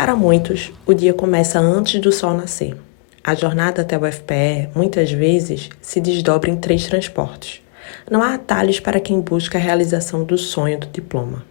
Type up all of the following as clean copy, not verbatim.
Para muitos, o dia começa antes do sol nascer. A jornada até o UFPE, muitas vezes, se desdobra em 3 transportes. Não há atalhos para quem busca a realização do sonho do diploma.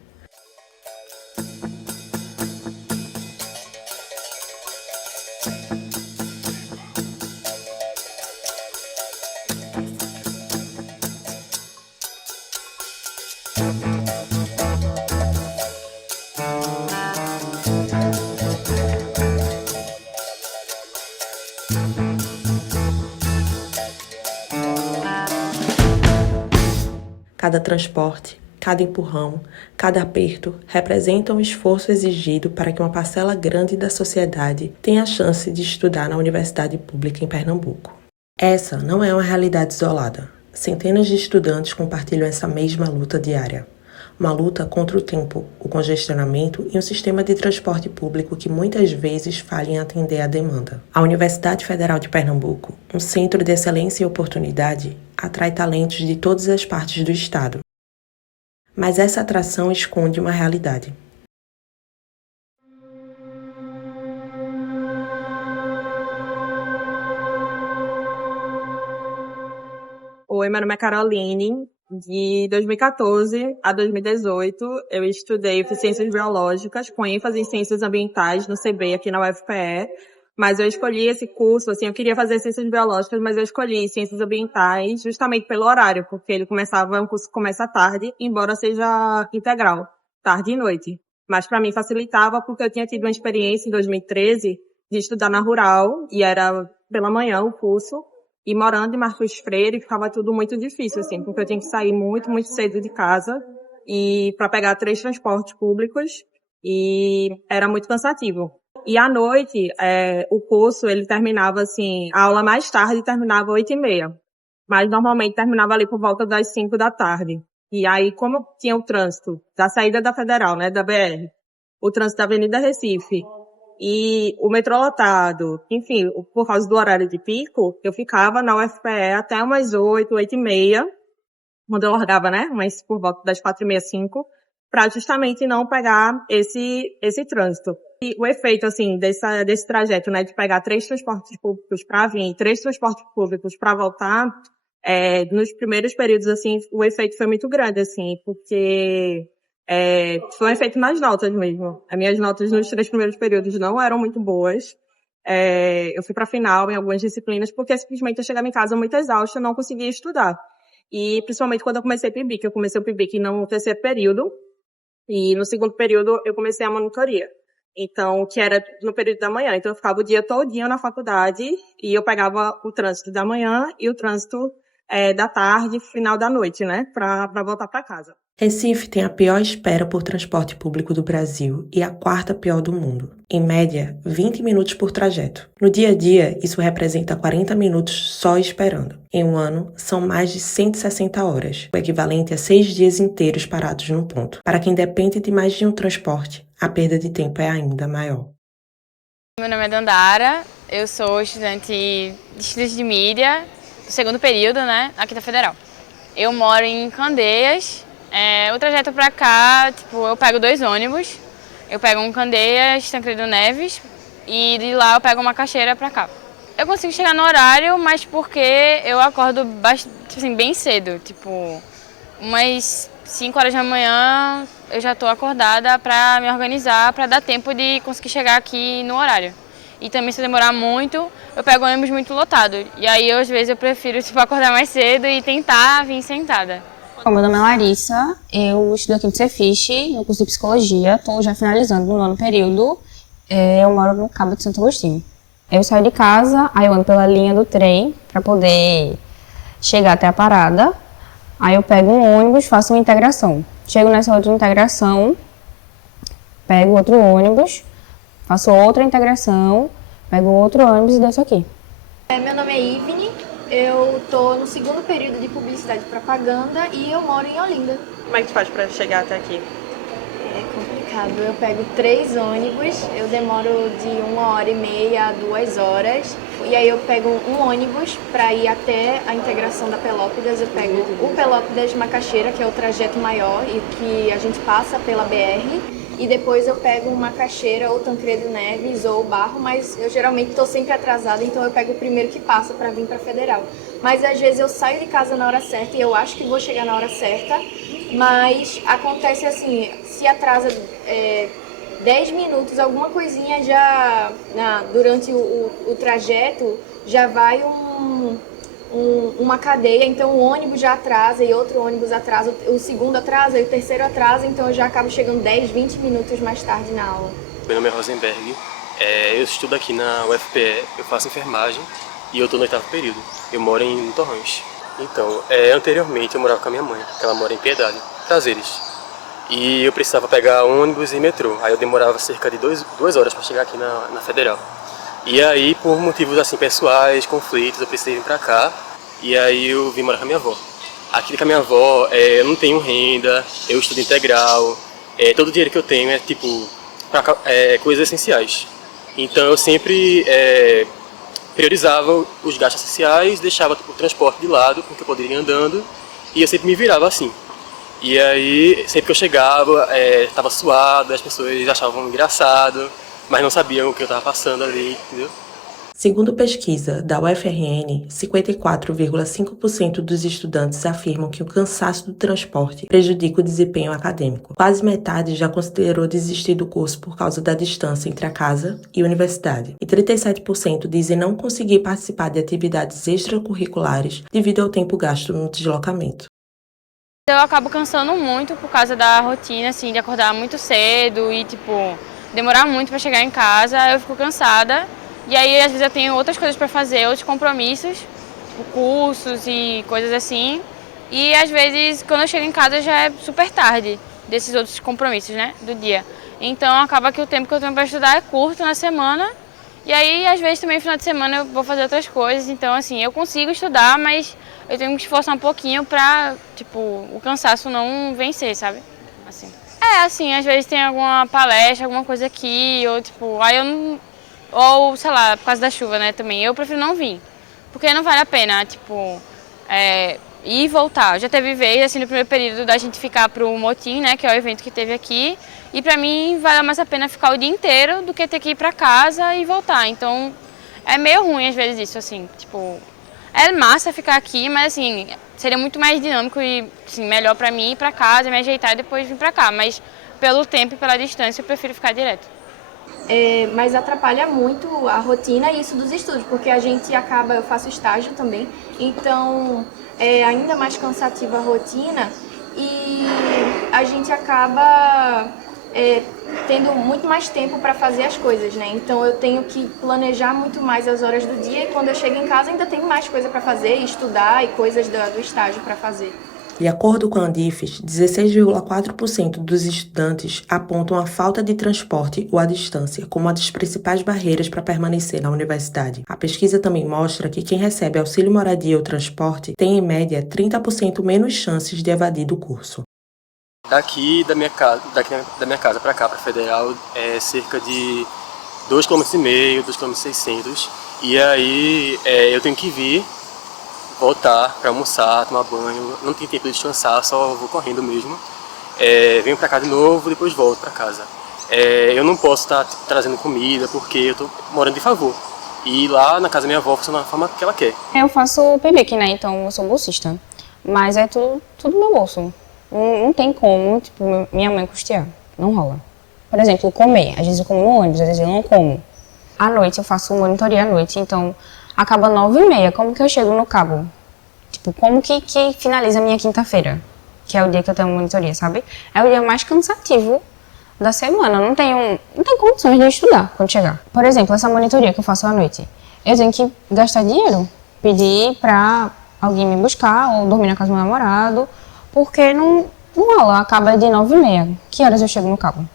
Cada transporte, cada empurrão, cada aperto representa um esforço exigido para que uma parcela grande da sociedade tenha a chance de estudar na universidade pública em Pernambuco. Essa não é uma realidade isolada. Centenas de estudantes compartilham essa mesma luta diária. Uma luta contra o tempo, o congestionamento e um sistema de transporte público que muitas vezes falha em atender à demanda. A Universidade Federal de Pernambuco, um centro de excelência e oportunidade, atrai talentos de todas as partes do estado. Mas essa atração esconde uma realidade. Oi, meu nome é Caroline. De 2014 a 2018, eu estudei Ciências Biológicas, com ênfase em Ciências Ambientais no CB aqui na UFPE. Mas eu escolhi esse curso, eu queria fazer Ciências Biológicas, mas eu escolhi Ciências Ambientais justamente pelo horário, porque o curso começa à tarde, embora seja integral, tarde e noite. Mas para mim facilitava porque eu tinha tido uma experiência em 2013 de estudar na Rural, e era pela manhã o curso. E morando em Marcos Freire, ficava tudo muito difícil, porque eu tinha que sair muito, muito cedo de casa e para pegar 3 transportes públicos e era muito cansativo. E à noite, o curso, ele terminava a aula mais tarde terminava 8h30, mas normalmente terminava ali por volta das 5 da tarde. E aí, como tinha o trânsito da saída da Federal, da BR, o trânsito da Avenida Recife, e o metrô lotado, enfim, por causa do horário de pico, eu ficava na UFPE até umas 8, 8h30, quando eu largava, mas por volta das 4h30, 5, para justamente não pegar esse trânsito. E o efeito, desse trajeto, de pegar 3 transportes públicos para vir, 3 transportes públicos para voltar, nos primeiros períodos, o efeito foi muito grande, porque foi um efeito nas notas mesmo. As minhas notas nos 3 primeiros períodos não eram muito boas. Eu fui para final em algumas disciplinas porque simplesmente eu chegava em casa muito exausta e não conseguia estudar. E principalmente quando eu comecei PIBIC. Eu comecei o PIBIC no 3º período e no 2º período eu comecei a monitoria. Então, que era no período da manhã. Então eu ficava o dia todinho na faculdade e eu pegava o trânsito da manhã e o trânsito da tarde, final da noite, para voltar para casa. Recife tem a pior espera por transporte público do Brasil e a 4ª pior do mundo. Em média, 20 minutos por trajeto. No dia a dia, isso representa 40 minutos só esperando. Em um ano, são mais de 160 horas, o equivalente a 6 dias inteiros parados num ponto. Para quem depende de mais de um transporte, a perda de tempo é ainda maior. Meu nome é Dandara, eu sou estudante de Estudos de Mídia, do 2º período, aqui da Federal. Eu moro em Candeias. O trajeto pra cá, eu pego 2 ônibus. Eu pego um Candeias, Tancredo Neves, e de lá eu pego uma Macaxeira pra cá. Eu consigo chegar no horário, mas porque eu acordo bem cedo, umas 5 horas da manhã eu já tô acordada pra me organizar, pra dar tempo de conseguir chegar aqui no horário. E também se demorar muito, eu pego um ônibus muito lotado. E aí, às vezes, eu prefiro acordar mais cedo e tentar vir sentada. Bom, meu nome é Larissa, eu estudo aqui no Cefis, no curso de Psicologia, estou já finalizando no 9º período, eu moro no Cabo de Santo Agostinho. Eu saio de casa, aí eu ando pela linha do trem para poder chegar até a parada, aí eu pego um ônibus, faço uma integração. Chego nessa outra integração, pego outro ônibus, faço outra integração, pego outro ônibus e desço aqui. Meu nome é Ivne. Eu estou no 2º período de Publicidade e Propaganda e eu moro em Olinda. Como é que tu faz para chegar até aqui? É complicado. Eu pego 3 ônibus, eu demoro de 1h30 a 2 horas. E aí eu pego um ônibus para ir até a integração da Pelópidas. Eu pego o Pelópidas Macaxeira, que é o trajeto maior e que a gente passa pela BR. e depois eu pego uma Macaxeira ou Tancredo Neves ou Barro, mas eu geralmente estou sempre atrasada, então eu pego o primeiro que passa para vir para Federal. Mas às vezes eu saio de casa na hora certa e eu acho que vou chegar na hora certa, mas acontece assim, se atrasa 10 minutos, alguma coisinha já durante o trajeto já vai uma cadeia, então o ônibus já atrasa e outro ônibus atrasa, o segundo atrasa e o terceiro atrasa, então eu já acabo chegando 10, 20 minutos mais tarde na aula. Meu nome é Rosenberg, eu estudo aqui na UFPE, eu faço enfermagem e eu estou no 8º período. Eu moro em Torrões. Então, anteriormente eu morava com a minha mãe, que ela mora em Piedade, Prazeres. E eu precisava pegar ônibus e metrô, aí eu demorava cerca de 2 horas para chegar aqui na Federal. E aí, por motivos assim pessoais, conflitos, eu precisei vir pra cá. E aí eu vim morar com a minha avó. Aqui com a minha avó, eu não tenho renda, eu estudo integral. Todo o dinheiro que eu tenho é tipo pra coisas essenciais. Então eu sempre priorizava os gastos essenciais, deixava o transporte de lado, porque eu poderia ir andando. E eu sempre me virava assim. E aí, sempre que eu chegava, estava suado, as pessoas achavam engraçado, mas não sabiam o que eu estava passando ali, entendeu? Segundo pesquisa da UFRN, 54,5% dos estudantes afirmam que o cansaço do transporte prejudica o desempenho acadêmico. Quase metade já considerou desistir do curso por causa da distância entre a casa e a universidade. E 37% dizem não conseguir participar de atividades extracurriculares devido ao tempo gasto no deslocamento. Eu acabo cansando muito por causa da rotina, assim, de acordar muito cedo e, demorar muito para chegar em casa, eu fico cansada. E aí, às vezes, eu tenho outras coisas para fazer, outros compromissos, cursos e coisas assim. E, às vezes, quando eu chego em casa, já é super tarde desses outros compromissos, né, do dia. Então, acaba que o tempo que eu tenho para estudar é curto na semana. E aí, às vezes, também no final de semana eu vou fazer outras coisas. Então, assim, eu consigo estudar, mas eu tenho que esforçar um pouquinho pra, o cansaço não vencer, sabe? Assim. Assim, às vezes tem alguma palestra, alguma coisa aqui, ou aí eu não... Ou, sei lá, por causa da chuva, né, também. Eu prefiro não vir, porque não vale a pena, ir e voltar. Já teve vez, assim, no primeiro período da gente ficar pro motim, né, que é o evento que teve aqui. E pra mim, vale mais a pena ficar o dia inteiro do que ter que ir pra casa e voltar. Então, é meio ruim às vezes isso, assim, é massa ficar aqui, mas assim, seria muito mais dinâmico e assim, melhor pra mim ir pra casa, me ajeitar e depois vir pra cá. Mas pelo tempo e pela distância eu prefiro ficar direto. Mas atrapalha muito a rotina e isso dos estudos, porque a gente acaba, eu faço estágio também, então é ainda mais cansativa a rotina e a gente acaba tendo muito mais tempo para fazer as coisas, né? Então eu tenho que planejar muito mais as horas do dia e quando eu chego em casa ainda tenho mais coisa para fazer, estudar e coisas do estágio para fazer. De acordo com a Andifes, 16,4% dos estudantes apontam a falta de transporte ou a distância como uma das principais barreiras para permanecer na universidade. A pesquisa também mostra que quem recebe auxílio moradia ou transporte tem, em média, 30% menos chances de evadir do curso. Daqui da minha casa para cá, para Federal, é cerca de 2,5 km, 2,6 km. E aí eu tenho que vir, voltar para almoçar, tomar banho, não tenho tempo de descansar, só vou correndo mesmo. Venho para cá de novo, depois volto para casa. Eu não posso estar trazendo comida porque eu estou morando de favor. E lá na casa da minha avó funciona da forma que ela quer. Eu faço PBIC, né? Então eu sou bolsista. Mas é tudo meu bolso. Não tem como, minha mãe custear. Não rola. Por exemplo, comer. Às vezes eu como no ônibus, às vezes eu não como. À noite eu faço monitoria à noite, então acaba 9h30. Como que eu chego no Cabo? Como que finaliza a minha quinta-feira? Que é o dia que eu tenho monitoria, sabe? É o dia mais cansativo da semana. Não tenho condições de estudar quando chegar. Por exemplo, essa monitoria que eu faço à noite. Eu tenho que gastar dinheiro. Pedir pra alguém me buscar ou dormir na casa do meu namorado. Porque não rola. Acaba de 9h30. Que horas eu chego no Cabo?